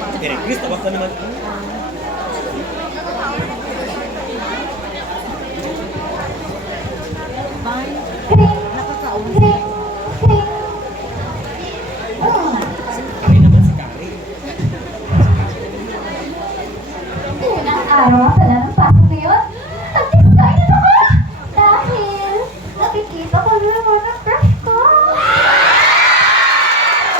Chris, tawas na naman. Kari naman si Kari. Unang araw pala ng pasok ngayon. Ang excited ako! Dahil nakikita ko yung mga crush ko.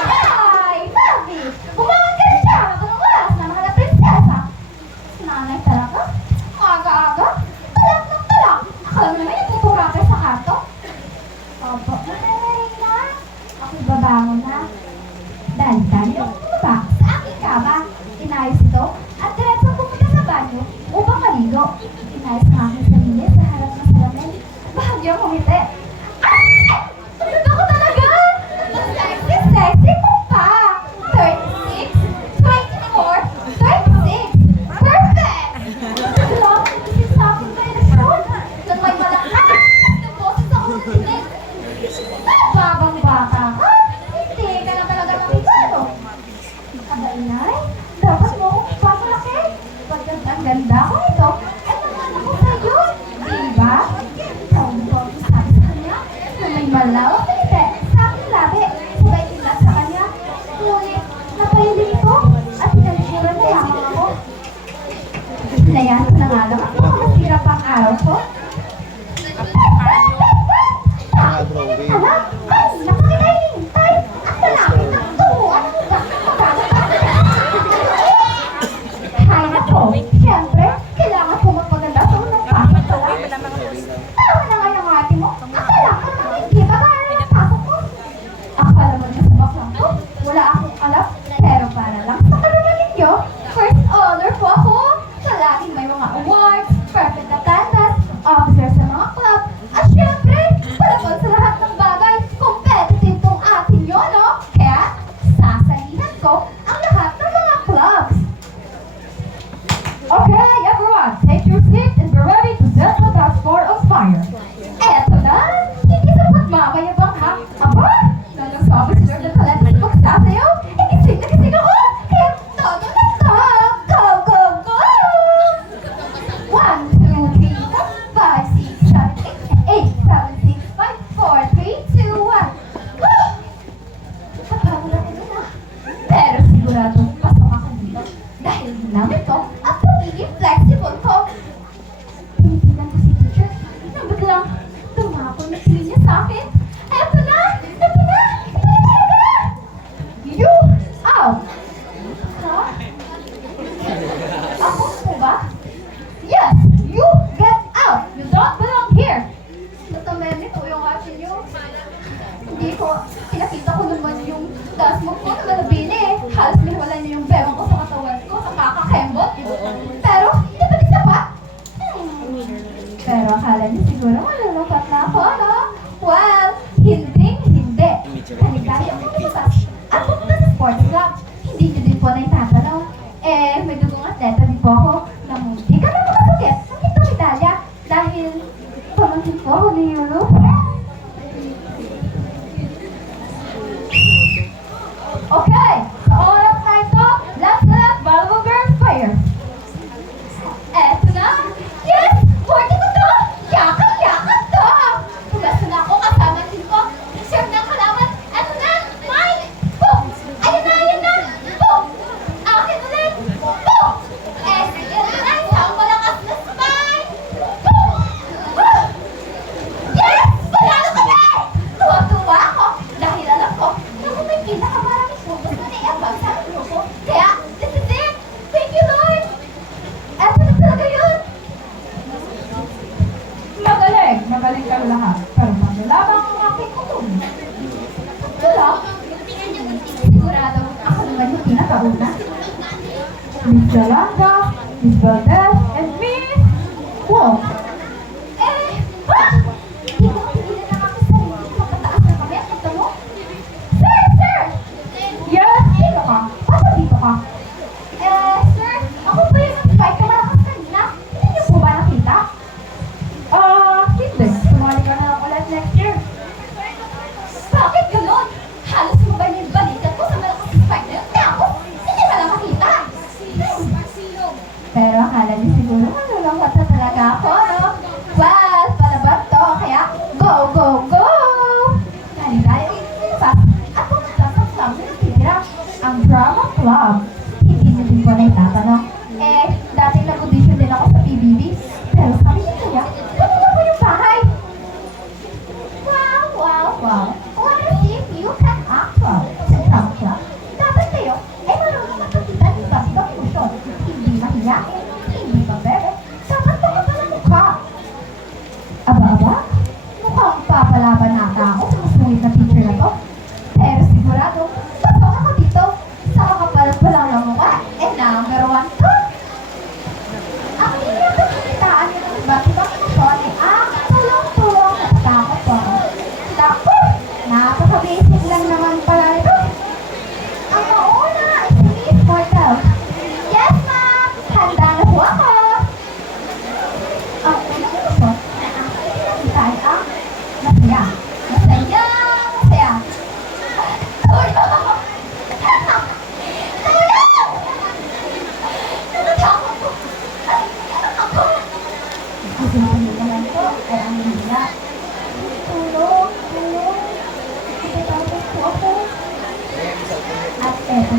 Hi! Bobby! Bumangon ka na siya! Magandang oras na mga prinsesa! Nanay talaga? Aga-aga? Talak ng talak! Akala mo naman yung tutura kayo sa kanto? Opo, Marina. Ako'y babangon na. Dali-dali ako bumaba sa aking kama. Inayos ito at diretso pumunta sa banyo upang maligo. Inayos ang aking sarili sa harap ng salamin. Bahagyang umiti. Ay! Tulad ako talaga! Ang sexy ko pa! 36, 24, 36! Perfect! Lang, hindi sa akin na relasyon. Nang may malakas na boses ako ng tinig. Babang bata ka? Hindi ka na talaga nakikano. Aba inay, dapat mo akong papalaki. Pagkat ang ganda ko ito, ay naman ako sa'yo. Diba? Ikaw mo ang sabi sa kanya na may malawak na ngiti sa aking labi. Sabay ilat sa kanya. Ngunit, napahiling ito at pinalikuran na lamang ako. Hinayaan ko na nga lang at baka masira pa ang araw ko. Anak, ay, nakakinahinintay. Ang lalaki ng turuan ng ugat ng Hay nako, siyempre, kailangan ko magpaganda sa unang pasok ko lang. Tama na nga yung ate mo. Akala ka naman hindi ba kaya ng pasok ko? Akala mo na sa baklang ko, wala akong alam. Pero para lang sa kalunan ninyo, first honor po ako. Sa laging may mga awards, perfect attendance, officer sa mga club, at syempre, palabot sa lahat ng bagay, competitive tong atin nyo, no? Kaya, sasalihan ko ang lahat ng mga clubs. Okay, everyone, take your seat and be ready to set the dance floor on fire. Eto na! Hindi sapat mamayabang ha? Aba! Nang sa officer na talento sa magsasayaw, igising ako! Kaya todo na to! Go, go, go! 1, 2, 3, 4, 5, 6, 7, 8, 7, 6, 5, 4, 3, 2, 1. Woo! Kapag na na. Pero sigurado, pasok ako dito. Dahil ginamit ko ang pagiging flexible ko. Tinitilan ko si teacher na biglang tumapon na sila niya sa akin. Eto na! Eto na! Ito na talaga! You out! Ha? Ako po ba? Yes! You get out! You don't belong here! Natameme po yung atin nyo. Hindi ko, pinakita ko naman yung dance move ko na malabili eh. Halos niwala niyo yung bewang ko sa katawan ko, sa kakakembot. Pero, hindi pa din sapat. Pero akala niyo siguro malulungkot na ako, no? Well, hindi. Halikaya ako lumabas at pumunta sa sports club. Hindi niyo din po na itatanong. Eh, may dugong atleta din po ako na munti ka na makasakit ng itong medalya dahil pamangkin ko ako ni Yulu. Okay, sa oras na ito, let's let valuable girls player. Eto na! Yes! Forte ko to! Yakang to! Tugas na ako kasama din ko. Serve ng kalaman. Eto na! Mine! Boom! Ayun na! Boom! Akin ulit! Boom! Eh, sige na! Isang malakas na spine! Boom! Woo! Yes! Panalo kami! Tuwa-tuwa ako dahil alam ko na kung may pinakamaraming puntos na naiabang sa grupo. Kaya, this is it! Thank you, Lord! Eto na talaga yun! Magaling kayo lahat. Pero maglalabang ang aking kutom. Wala. Sigurado ako naman yung pinakauna. Miss Yolanda, Miss Valdez, and Miss Wong. Eh, ha? Hindi ko mapigilan ng aking sarili. Mapataas na kami. Kita mo? Sir! Sir! Yes, sino ka? Pasok dito ka. Sir, ako po yung nag-fight ka malakas kanina. Hindi niyo po ba nakita? Hindi. Sumali ka na lang ulit next year. Bakit ganun? Halos mabay na yung balikat ko sa malakas na fight na yun. Kaya ako, hindi ka lang makita. akala niyo siguro manulungkot na talaga ako, no? Well, palaban to, kaya go, go, go! Tayo inisas at pumunta sa club na natitira, ang Drama Club. Hindi niyo din po na itatanong. Dating nag-audition din ako sa PBB, pero sabi niyo kaya, pumunta po yung bahay. Wow, wow, wow. What if you can act well sa Drama Club? Dapat kayo ay marunong magkakita ng iba't ibang emosyon. Hindi mahiyain, hindi pabebe, dapat makapal ang mukha. Aba-aba, mukhang papalaban nata ako sa masungit na teacher na to. Pero sigurado, totoo ako dito. Sa kakapalat pa lang ng mukha, number 1 to. Ang hirap na kikitaan nyo ng iba't ibang emosyon tulong-tulong natatakot po ako. Naku, napaka-basic lang naman pala nito. Ang mauna ay si Miss Martel. Yes, ma'am! Handa na po ako! Ang unang emosyon na aking pinakita ay ang masaya. Masaya! Masaya! Tulong! Tulong! Natatakot ko! Ako! Ang sinabi naman ko ay ang hila. Tulong! Tulong! Natatakot po ako. At eto